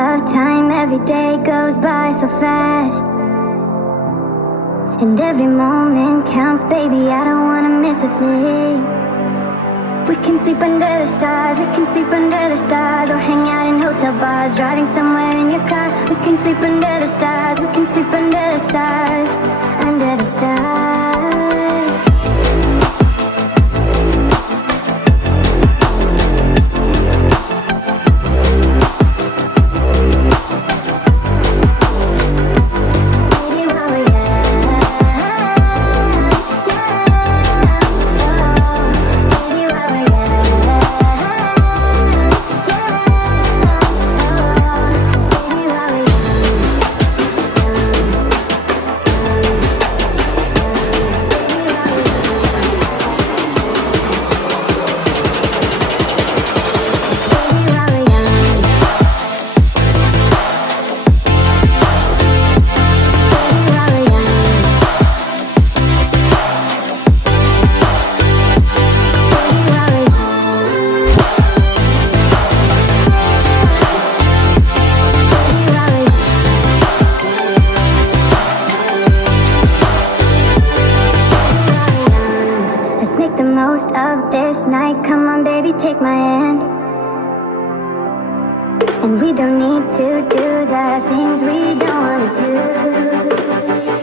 of time, every day goes by so fast, and every moment counts, baby, I don't wanna miss a thing. We can sleep under the stars, we can sleep under the stars, or hang out in hotel bars, driving somewhere in your car. We can sleep under the stars, we can sleep under the stars, under the stars. Make the most of this night. Come on, baby, take my hand. And we don't need to do the things we don't wanna do.